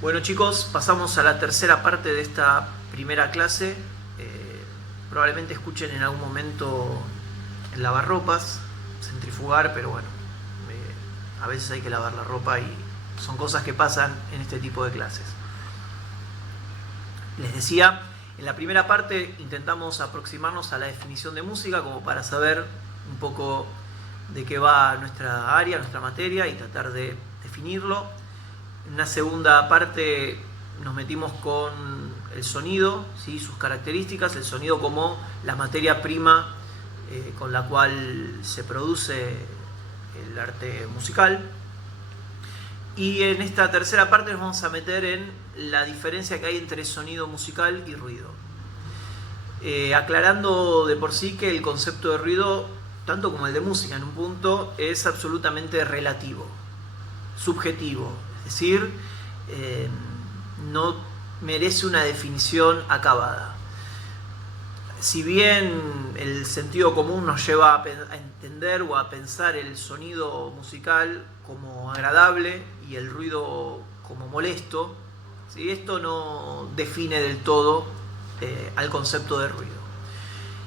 Bueno chicos, pasamos a la tercera parte de esta primera clase. Probablemente escuchen en algún momento el lavarropas, centrifugar, pero bueno, a veces hay que lavar la ropa y son cosas que pasan en este tipo de clases. Les decía, en la primera parte intentamos aproximarnos a la definición de música como para saber un poco de qué va nuestra área, nuestra materia y tratar de definirlo. En una segunda parte nos metimos con el sonido, ¿sí? Sus características, el sonido como la materia prima con la cual se produce el arte musical. Y en esta tercera parte nos vamos a meter en la diferencia que hay entre sonido musical y ruido. Aclarando de por sí que el concepto de ruido, tanto como el de música en un punto, es absolutamente relativo, subjetivo. Es decir, no merece una definición acabada. Si bien el sentido común nos lleva a entender o a pensar el sonido musical como agradable y el ruido como molesto, ¿sí? Esto no define del todo al concepto de ruido.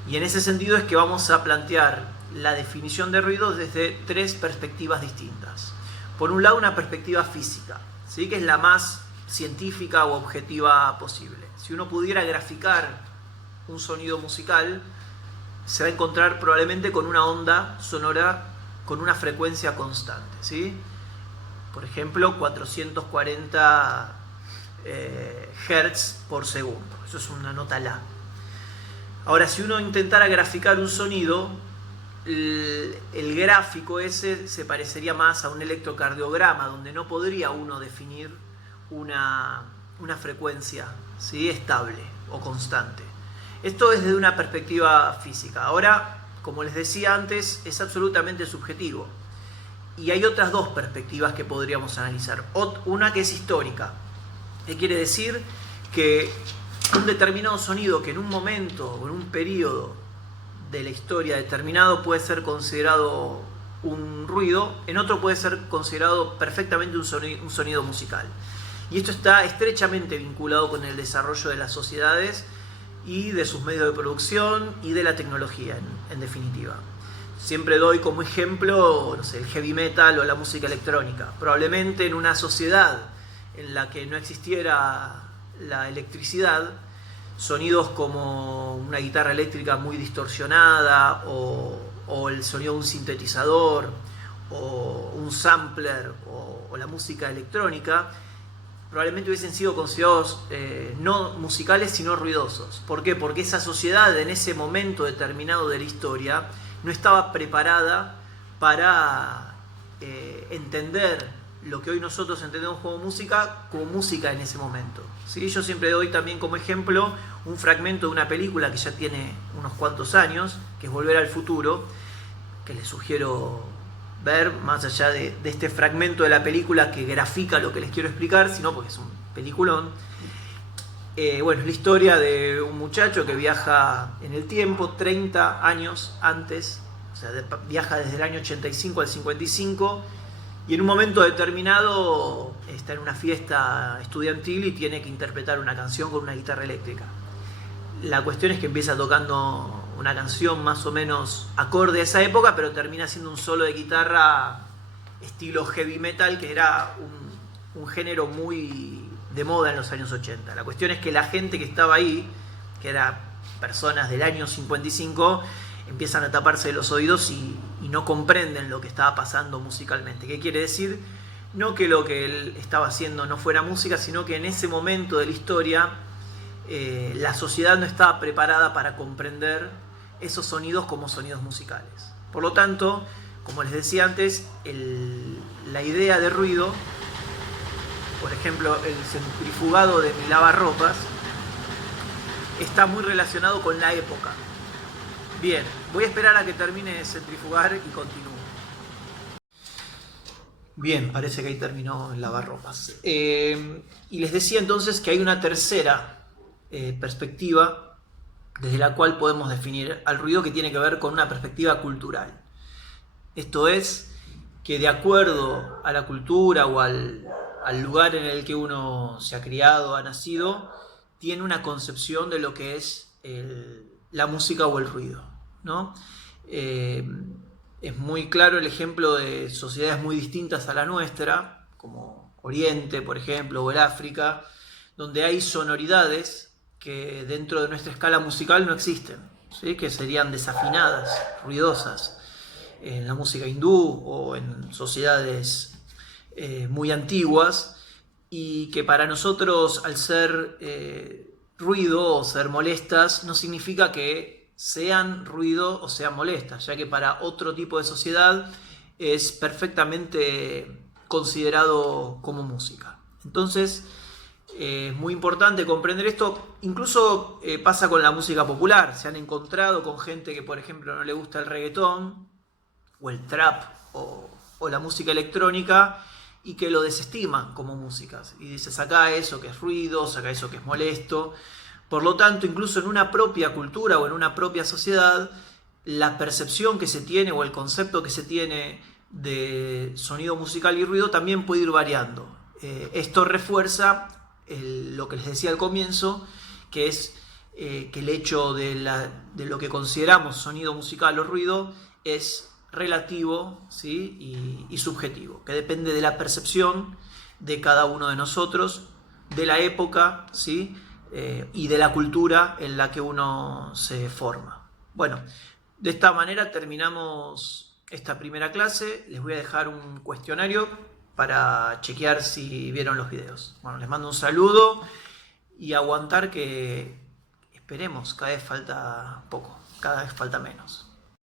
Y en ese sentido es que vamos a plantear la definición de ruido desde tres perspectivas distintas. Por un lado, una perspectiva física, ¿sí? Que es la más científica o objetiva posible. Si uno pudiera graficar un sonido musical, se va a encontrar probablemente con una onda sonora con una frecuencia constante, ¿sí? Por ejemplo, 440 Hz por segundo. Eso es una nota La. Ahora, si uno intentara graficar un sonido, el gráfico ese se parecería más a un electrocardiograma, donde no podría uno definir una frecuencia, ¿sí? Estable o constante. Esto es desde una perspectiva física. Ahora, como les decía antes, es absolutamente subjetivo. Y hay otras dos perspectivas que podríamos analizar. Una que es histórica. ¿Qué quiere decir? Que un determinado sonido que en un momento o en un periodo de la historia determinado puede ser considerado un ruido, en otro puede ser considerado perfectamente un sonido musical. Y esto está estrechamente vinculado con el desarrollo de las sociedades y de sus medios de producción y de la tecnología, en definitiva. Siempre doy como ejemplo, no sé, el heavy metal o la música electrónica. Probablemente en una sociedad en la que no existiera la electricidad, sonidos como una guitarra eléctrica muy distorsionada o el sonido de un sintetizador o un sampler o la música electrónica probablemente hubiesen sido considerados no musicales sino ruidosos. ¿Por qué? Porque esa sociedad en ese momento determinado de la historia no estaba preparada para entender lo que hoy nosotros entendemos como música en ese momento, ¿sí? Yo siempre doy también como ejemplo un fragmento de una película que ya tiene unos cuantos años, que es Volver al Futuro, que les sugiero ver, más allá de este fragmento de la película que grafica lo que les quiero explicar, sino porque es un peliculón. Bueno, es la historia de un muchacho que viaja en el tiempo 30 años antes, o sea, viaja desde el año 85 al 55, y en un momento determinado está en una fiesta estudiantil y tiene que interpretar una canción con una guitarra eléctrica. La cuestión es que empieza tocando una canción más o menos acorde a esa época, pero termina siendo un solo de guitarra estilo heavy metal, que era un género muy de moda en los años 80. La cuestión es que la gente que estaba ahí, que eran personas del año 55, empiezan a taparse los oídos y no comprenden lo que estaba pasando musicalmente. ¿Qué quiere decir? No que lo que él estaba haciendo no fuera música, sino que en ese momento de la historia la sociedad no estaba preparada para comprender esos sonidos como sonidos musicales. Por lo tanto, como les decía antes, la idea de ruido, por ejemplo, el centrifugado de mi lavarropas, está muy relacionado con la época. Bien, voy a esperar a que termine de centrifugar y continúo. Bien, parece que ahí terminó el lavarropas. Y les decía entonces que hay una tercera perspectiva desde la cual podemos definir al ruido, que tiene que ver con una perspectiva cultural. Esto es, que de acuerdo a la cultura o al al lugar en el que uno se ha criado, ha nacido, tiene una concepción de lo que es la música o el ruido, ¿no? Es muy claro el ejemplo de sociedades muy distintas a la nuestra, como Oriente, por ejemplo, o el África, donde hay sonoridades que dentro de nuestra escala musical no existen, ¿sí? Que serían desafinadas, ruidosas, en la música hindú o en sociedades muy antiguas, y que para nosotros, al ser ruido o ser molestas, no significa que sean ruido o sean molestas, ya que para otro tipo de sociedad es perfectamente considerado como música. Entonces, es muy importante comprender esto. Incluso pasa con la música popular. Se han encontrado con gente que, por ejemplo, no le gusta el reggaetón o el trap o la música electrónica, y que lo desestima como músicas. Y dice, saca eso que es ruido, saca eso que es molesto. Por lo tanto, incluso en una propia cultura o en una propia sociedad, la percepción que se tiene o el concepto que se tiene de sonido musical y ruido también puede ir variando. Esto refuerza lo que les decía al comienzo, que es que el hecho de lo que consideramos sonido musical o ruido es relativo, ¿sí? y subjetivo, que depende de la percepción de cada uno de nosotros, de la época, ¿sí? Y de la cultura en la que uno se forma. Bueno, de esta manera terminamos esta primera clase. Les voy a dejar un cuestionario para chequear si vieron los videos. Bueno, les mando un saludo y aguantar, que esperemos, cada vez falta poco, cada vez falta menos.